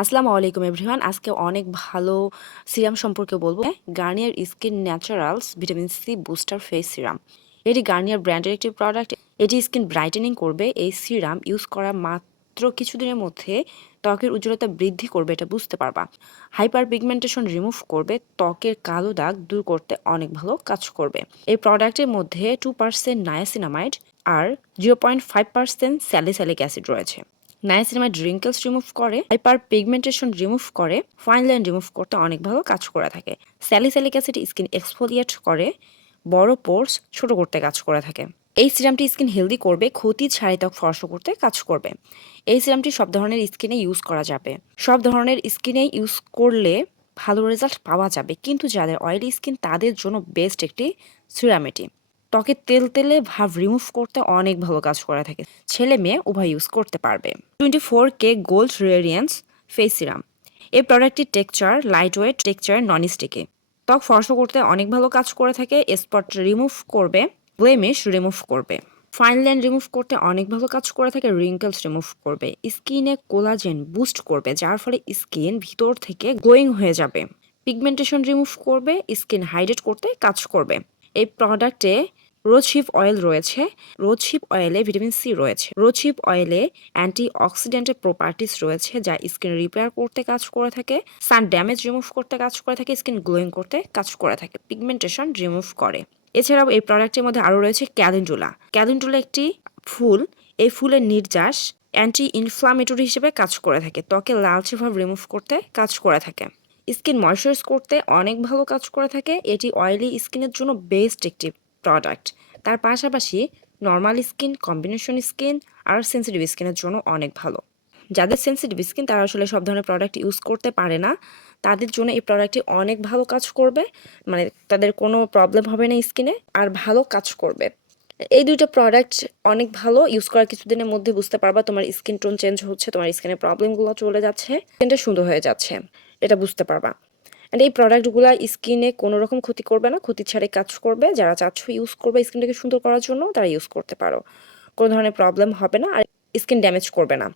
আসসালামু আলাইকুম এভরিওয়ান। আজকে অনেক ভালো সিরাম সম্পর্কে বলব। Garnier skin naturals vitamin C booster face serum এটি গার্নিয়ার ব্র্যান্ডের একটি প্রোডাক্ট এটি স্কিন ব্রাইটেনিং করবে। এই সিরাম ইউজ করা মাত্র কিছুদিনের মধ্যে ত্বকের উজ্জ্বলতা বৃদ্ধি করবে, এটা বুঝতে পারবা। হাইপার পিগমেন্টেশন রিমুভ করবে, ত্বকের কালো দাগ দূর করতে অনেক ভালো কাজ করবে। এই প্রোডাক্টের মধ্যে টু পার্সেন্ট নায়াসিনামাইড আর zero point five percent salicylic acid রয়েছে। নায়াসিনামাইড রিঙ্কেলস রিমুভ করে হাইপার পিগমেন্টেশন রিমুভ করে ফাইন লাইন রিমুভ করতে অনেক ভালো কাজ করে থাকে। স্যালিস্যালিক অ্যাসিড স্কিন এক্সফোলিয়েট করে, বড় পোর্স ছোট করতে কাজ করে থাকে। এই সিরামটি স্কিন হেলদি করবে, ক্ষতি ছাড়াই ত্বক ফর্স করতে কাজ করবে। এই সিরামটি সব ধরনের স্কিনে ইউজ করা যাবে। সব ধরনের স্কিনে ইউজ করলে ভালো রেজাল্ট পাওয়া যাবে। কিন্তু যাদের অয়েলি স্কিন তাদের জন্য বেস্ট একটি সিরাম এটি। ত্বকে তেল তেলে ভাব রিমুভ করতে অনেক ভালো কাজ করে থাকে। ছেলে মেয়ে উভয় ইউজ করতে পারবে। Twenty four K gold radiance face serum এই প্রোডাক্টটির texture light weight texture non sticky ত্বক ফর্স করতে অনেক ভালো কাজ করে থাকে স্পট রিমুভ করবে ব্লেমিশ রিমুভ করবে। ফাইন লাইন রিমুভ করতে অনেক ভালো কাজ করে থাকে রিঙ্কেলস রিমুভ করবে। স্কিনে কোলাজেন বুস্ট করবে, যার ফলে স্কিন ভিতর থেকে গ্লোয়িং হয়ে যাবে। পিগমেন্টেশন রিমুভ করবে স্কিন হাইড্রেট করতে কাজ করবে। এই প্রোডাক্টে রোজহিপ অয়েল রয়েছে রোজশিপ অয়েলে ভিটামিন সি রয়েছে রোজশিপ অয়েলে অ্যান্টি অক্সিডেন্টের প্রপার্টিস রয়েছে যা স্কিন রিপেয়ার করতে কাজ করে থাকে সান ড্যামেজ রিমুভ করতে কাজ করে থাকে স্কিন গ্লোয়িং করতে কাজ করে থাকে পিগমেন্টেশন রিমুভ করে। এছাড়াও এই প্রোডাক্টের মধ্যে আরও রয়েছে ক্যালেন্ডুলা ক্যালেন্ডুলা একটি ফুল, এই ফুলের নির্যাস অ্যান্টি ইনফ্লামেটরি হিসেবে কাজ করে থাকে, ত্বকে লালচে ভাব রিমুভ করতে কাজ করে থাকে। স্কিন ময়শ্চারাইজ করতে অনেক ভালো কাজ করে থাকে, এটি অয়েলি স্কিনের জন্য বেস্ট একটি প্রোডাক্ট তার পাশাপাশি নর্মাল স্কিন কম্বিনেশন স্কিন আর সেন্সিটিভ স্কিনের জন্য অনেক ভালো। যাদের সেন্সিটিভ স্কিন তারা আসলে সব ধরনের প্রোডাক্ট ইউজ করতে পারে না। তাদের জন্য এই প্রোডাক্টটি অনেক ভালো কাজ করবে। মানে তাদের কোনো প্রবলেম হবে না স্কিনে আর ভালো কাজ করবে। এই দুইটা প্রোডাক্ট অনেক ভালো। ইউজ করার কিছুদিনের মধ্যে বুঝতে পারবা তোমার স্কিন টোন চেঞ্জ হচ্ছে, তোমার স্কিনের প্রবলেমগুলো চলে যাচ্ছে স্কিনটা সুন্দর হয়ে যাচ্ছে। এটা বুঝতে পারবা। অ্যান্ড এই প্রোডাক্টগুলো স্কিনে কোনো রকম ক্ষতি করবে না, ক্ষতি ছাড়াই কাজ করবে। যারা চাচ্ছ ইউজ করবে স্কিনটাকে সুন্দর করার জন্য তারা ইউজ করতে পারো। কোনো ধরনের প্রবলেম হবে না আর স্কিন ড্যামেজ করবে না।